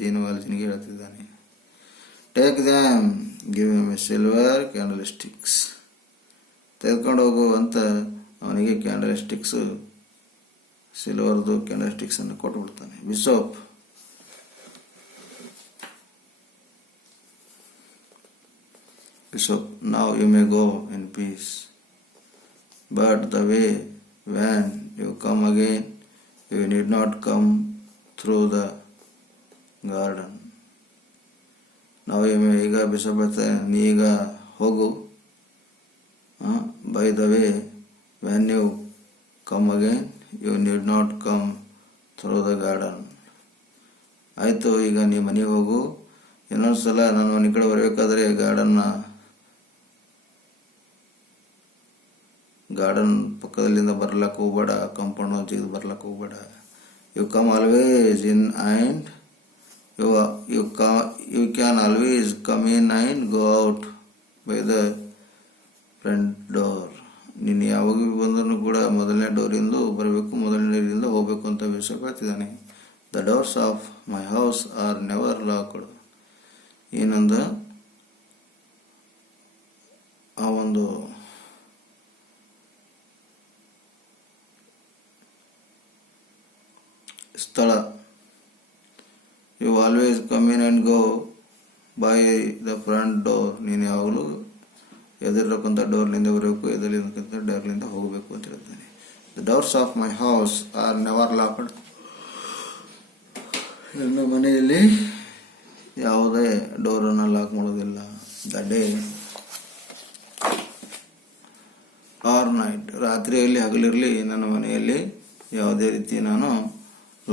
ಜೀನವಾಲ್ಜಿನಿಗೆ ಹೇಳ್ತಿದ್ದಾನೆ, take them, give him a silver candlesticks. ತೆಗೆದುಕೊಂಡು ಹೋಗು ಅಂತ ಅವನಿಗೆ ಕ್ಯಾಂಡಲ್ ಸ್ಟಿಕ್ಸ್, ಸಿಲ್ವರ್ದು ಕ್ಯಾಂಡಲ್ ಸ್ಟಿಕ್ಸ್ ಅನ್ನು ಕೊಟ್ಟುಬಿಡ್ತಾನೆ. Bishop, now you may go in peace, but the way when you come again, you need not come through the garden. Now you may, ಈಗ bishop ಹೇಳ್ತಾರೆ, ನೀ ಈಗ ಹೋಗು. By the way, when you come again, you need not come through the garden. ಆಯಿತು, ಈಗ ನೀ ಮನೆಗೆ ಹೋಗು. ಇನ್ನೊಂದ್ಸಲ ನಾನು ಮನೆ ಕಡೆ ಬರಬೇಕಾದ್ರೆ ಗಾರ್ಡನ್ ಪಕ್ಕದಲ್ಲಿಂದ ಬರ್ಲಕ್ಕೆ ಹೋಗ್ಬೇಡ, ಕಾಂಪೌಂಡ್ ಜಿಗಿದು ಬರ್ಲಕ್ಕೆ ಹೋಗ್ಬೇಡ. You come always in and you can always come in and go out by the front door. ನೀನು ಯಾವಾಗ ಬಂದರೂ ಕೂಡ ಮೊದಲನೇ ಡೋರಿಂದ ಬರಬೇಕು, ಮೊದಲನೇ ಡೋರಿಂದ ಹೋಗಬೇಕು ಅಂತ ಬಿಷಪ್ ಹೇಳ್ತಿದ್ದಾನೆ. The doors of my house are never locked. ಏನಂದ ಆ ಒಂದು ಸ್ಥಳ, you always come in and go by the front door. ನೀನು ಯಾವಾಗಲೂ ಎದುರಿರಕ್ಕಂಥ ಡೋರ್ಲಿಂದ ಬರಬೇಕು, ಎದುರಿರಕ್ಕಂಥ ಡೋರ್ಲಿಂದ ಹೋಗಬೇಕು ಅಂತ ಹೇಳ್ತಾನೆ. The doors of my house are never locked. ನನ್ನ ಮನೆಯಲ್ಲಿ ಯಾವುದೇ ಡೋರನ್ನು ಲಾಕ್ ಮಾಡೋದಿಲ್ಲ. ದ ಡೇ ಆರ್ ನೈಟ್, ರಾತ್ರಿಯಲ್ಲಿ ಹಗಲಿರಲಿ ನನ್ನ ಮನೆಯಲ್ಲಿ ಯಾವುದೇ ರೀತಿ ನಾನು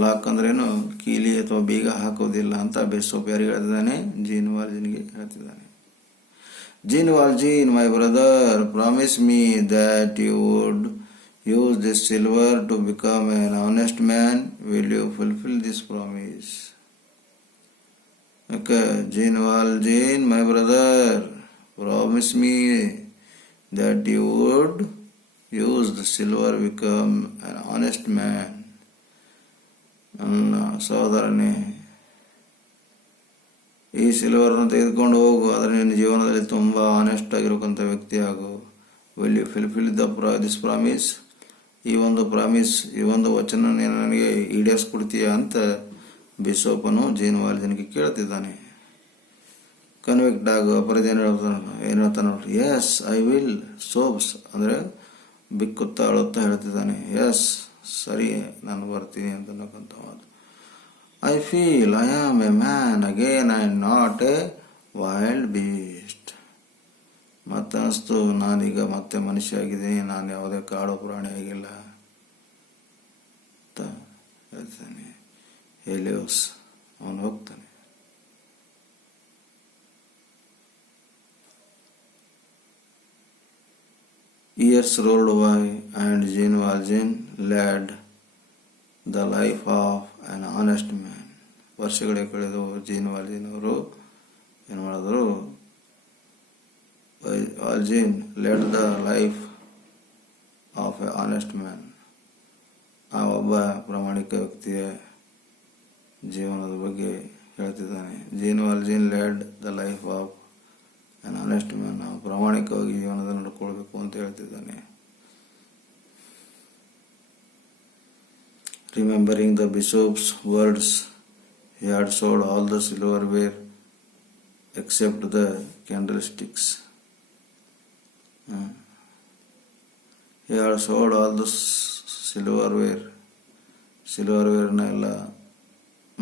ಲಾಕ್ ಅಂದ್ರೇನು ಕೀಲಿ ಅಥವಾ ಬೀಗ ಹಾಕೋದಿಲ್ಲ ಅಂತ ಬಿಷಪ್ ಯಾರಿಗೆ ಹೇಳ್ತಿದ್ದಾನೆ? ಜೀನವಾಲ್ಜಿನಿಗೆ ಹೇಳ್ತಿದ್ದಾನೆ. Jean Valjean, my brother, promise me that you would use this silver to become an honest man. Will you fulfill this promise? Okay, Jeenwaljin, my brother, promise me that you would use the silver to become an honest man. ನನ್ನ ಸಹೋದರನೇ, ಈ ಸಿಲ್ವರ್ನ ತೆಗೆದುಕೊಂಡು ಹೋಗು, ಆದರೆ ನಿನ್ನ ಜೀವನದಲ್ಲಿ ತುಂಬ honest ಆಗಿರೋಕ್ಕಂಥ ವ್ಯಕ್ತಿ ಆಗು. Will you fulfil this promise? ಈ ಒಂದು ಪ್ರಾಮಿಸ್, ಈ ಒಂದು ವಚನ ನೀನು ನನಗೆ ಈಡೇರಿಸ್ಕೊಡ್ತೀಯ ಅಂತ ಬಿಷಪನು ಜೀನವಾಲ್ಜಿನಿಗೆ ಕೇಳ್ತಿದ್ದಾನೆ. ಕನ್ವಿಕ್ಟ್ ಆಗು, ಅಪರಾಧಿ ಏನು ಹೇಳ್ತಾನೆ ನೋಡಿ, ಎಸ್ ಐ ವಿಲ್. ಸೋಬ್ಸ್ ಅಂದರೆ ಬಿಕ್ಕುತ್ತಾ ಅಳುತ್ತಾ ಹೇಳ್ತಿದ್ದಾನೆ, ಎಸ್ ಸರಿ ನಾನು ಬರ್ತೀನಿ ಅಂತಕ್ಕಂಥ ಮಾತು. I feel I am A man again, I am not A wild beast. ಮತ್ತೆ ಅನಿಸ್ತು, ನಾನೀಗ ಮತ್ತೆ ಮನುಷ್ಯ ಆಗಿದ್ದೀನಿ, ನಾನು ಯಾವುದೇ ಕಾಡು ಪ್ರಾಣಿ ಆಗಿಲ್ಲ ಅಂತ ಹೇಳ್ತಾನೆ. ಹೆಲಿಯೋಸ್ ಅವನು ಹೋಗ್ತಾನೆ. Years rolled by and Jeenwaljin led the life of an honest man. ವರ್ಷಗಳೇ ಕಳೆದು ಜೀನವಾಲ್ಜಿನ್ ಅವರು ಏನು ಮಾಡಿದ್ರು? Valjean led the life of a honest man. ಆ ಒಬ್ಬ ಪ್ರಾಮಾಣಿಕ ವ್ಯಕ್ತಿಯ ಜೀವನದ ಬಗ್ಗೆ ಹೇಳ್ತಿದ್ದಾನೆ. Jean Valjean led the life of an honest man. ನಾವು ಪ್ರಾಮಾಣಿಕವಾಗಿ ಜೀವನದಲ್ಲಿ ನಡ್ಕೊಳ್ಬೇಕು ಅಂತ ಹೇಳ್ತಿದ್ದಾನೆ. Remembering the bishop's words, he had sold all the silverware except the candlesticks. He had sold all the silverware. ಸಿಲ್ವರ್ವೇರ್ನ ಎಲ್ಲ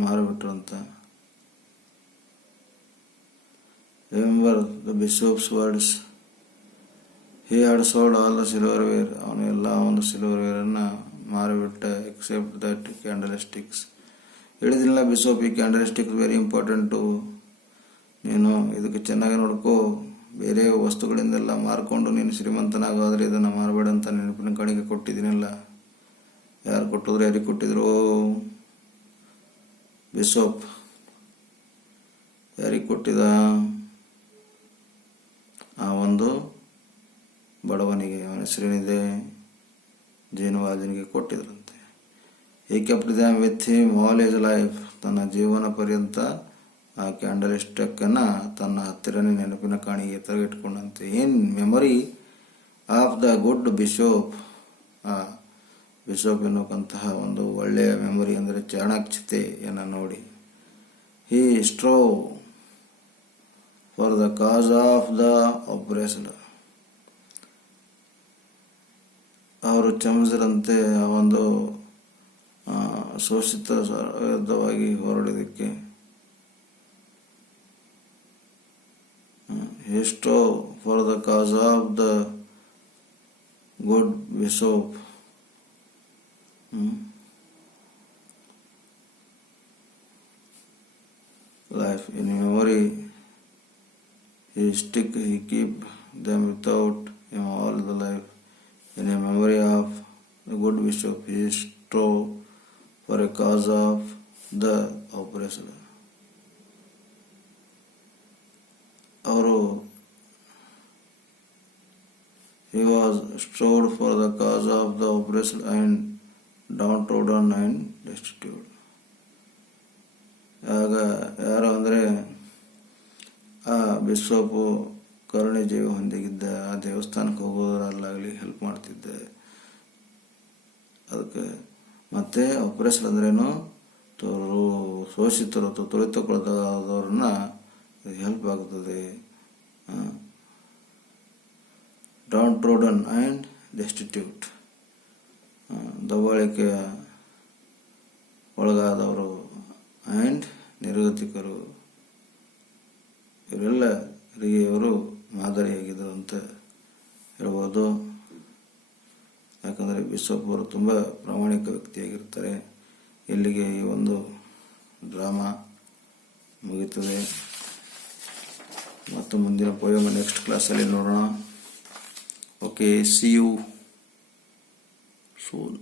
ಮಾರಿಬಿಟ್ರು ಅಂತ. Remember the bishop's words. He had sold all the silverware. ಅವನು ಎಲ್ಲ ಒಂದು ಸಿಲ್ವರ್ವೇರನ್ನು ಮಾರಿಬಿಟ್ಟ, ಎಕ್ಸೆಪ್ಟ್ ದಟ್ ಕ್ಯಾಂಡಲ್ ಸ್ಟಿಕ್ಸ್. ಹೇಳಿದಿಲ್ಲ bishop, ಈ candlesticks very important, ನೀನು ಇದಕ್ಕೆ ಚೆನ್ನಾಗಿ ನೋಡ್ಕೋ, ಬೇರೆ ವಸ್ತುಗಳಿಂದೆಲ್ಲ ಮಾರ್ಕೊಂಡು ನೀನು ಶ್ರೀಮಂತನಾಗೋದ್ರೆ ಇದನ್ನು ಮಾರಬೇಡ ಅಂತ ನೆನಪಿನ ಕಾಣಿಕೆ ಕೊಟ್ಟಿದ್ದೀನಿಲ್ಲ. ಯಾರು ಕೊಟ್ಟಿದ್ರು? ಯಾರಿಗೆ ಕೊಟ್ಟಿದ್ರು? ಬಿಷಪ್ ಯಾರಿಗೆ ಕೊಟ್ಟಿದ? ಆ ಒಂದು ಬಡವನಿಗೆ, ಅವನ ಹೆಸರೇನಿದೆ? ಜೀನವಾಲ್ಜಿನಿಗೆ ಕೊಟ್ಟಿದ್ರಂತೆ. He kept them with him all his life. ತನ್ನ ಜೀವನ ಪರ್ಯಂತ ಆ ಕ್ಯಾಂಡಲ್ ಸ್ಟಿಕ್ಕನ್ನು ತನ್ನ ಹತ್ತಿರನೇ ನೆನಪಿನ ಕಾಣಿಗೆ ಎತ್ತರಗಿಟ್ಕೊಂಡಂತೆ. In memory of the good bishop, ಆ ಬಿಷೋಪ್ ಎನ್ನುವಂತಹ ಒಂದು ಒಳ್ಳೆಯ ಮೆಮೊರಿ ಅಂದರೆ ಚಾಣಾಕ್ಷತೆಯನ್ನು ನೋಡಿ. He strove for the cause of the operation. ಅವರು ಶ್ರಮಿಸಿದಂತೆ ಆ ಒಂದು ಶೋಷಿತ ವಿರುದ್ಧವಾಗಿ ಹೋರಾಡೋದಕ್ಕೆ. He strove for the cause of the good bishop. Life in memory, he keep them without him all the life. In a memory of the good bishop, he strove for a cause of the oppressed. ಅವರು he was strove for the cause of the oppressed and downtrodden and destitute. ಆಗ ಯಾರು ಅಂದರೆ ಆ ಬಿಷಪ್ಪು ಕರುಣೆ ಜೀವ ಹೊಂದಿಗಿದ್ದ, ಆ ದೇವಸ್ಥಾನಕ್ಕೆ ಹೋಗೋದ್ರಲ್ಲಾಗಲಿ help ಮಾಡ್ತಿದ್ದೆ. ಅದಕ್ಕೆ ಮತ್ತೆ ಆಪರೇಷನ್ ಅಂದ್ರೇನು, ಶೋಷಿತರು ಅಥವಾ ತುಳಿತಕ್ಕೊಳಗಾದವ್ರನ್ನ ಹೆಲ್ಪ್ ಆಗ್ತದೆ. Down trodden and destitute, ದಬ್ಬಾಳಿಕೆಯ ಒಳಗಾದವರು, and ನಿರ್ಗತಿಕರು, ಇವರೆಲ್ಲರಿಗೆ ಇವರು ಮಾದರಿಯಾಗಿದ್ದರು ಅಂತ ಹೇಳ್ಬೋದು. ಯಾಕಂದರೆ ಬಿಷಪ್ ಅವರು ತುಂಬ ಪ್ರಾಮಾಣಿಕ ವ್ಯಕ್ತಿಯಾಗಿರ್ತಾರೆ. ಇಲ್ಲಿಗೆ ಈ ಒಂದು ಡ್ರಾಮಾ ಮುಗೀತದೆ. ಮತ್ತು ಮುಂದಿನ ಪೋಯಮ್ ನೆಕ್ಸ್ಟ್ ಕ್ಲಾಸಲ್ಲಿ ನೋಡೋಣ. Okay, see you soon.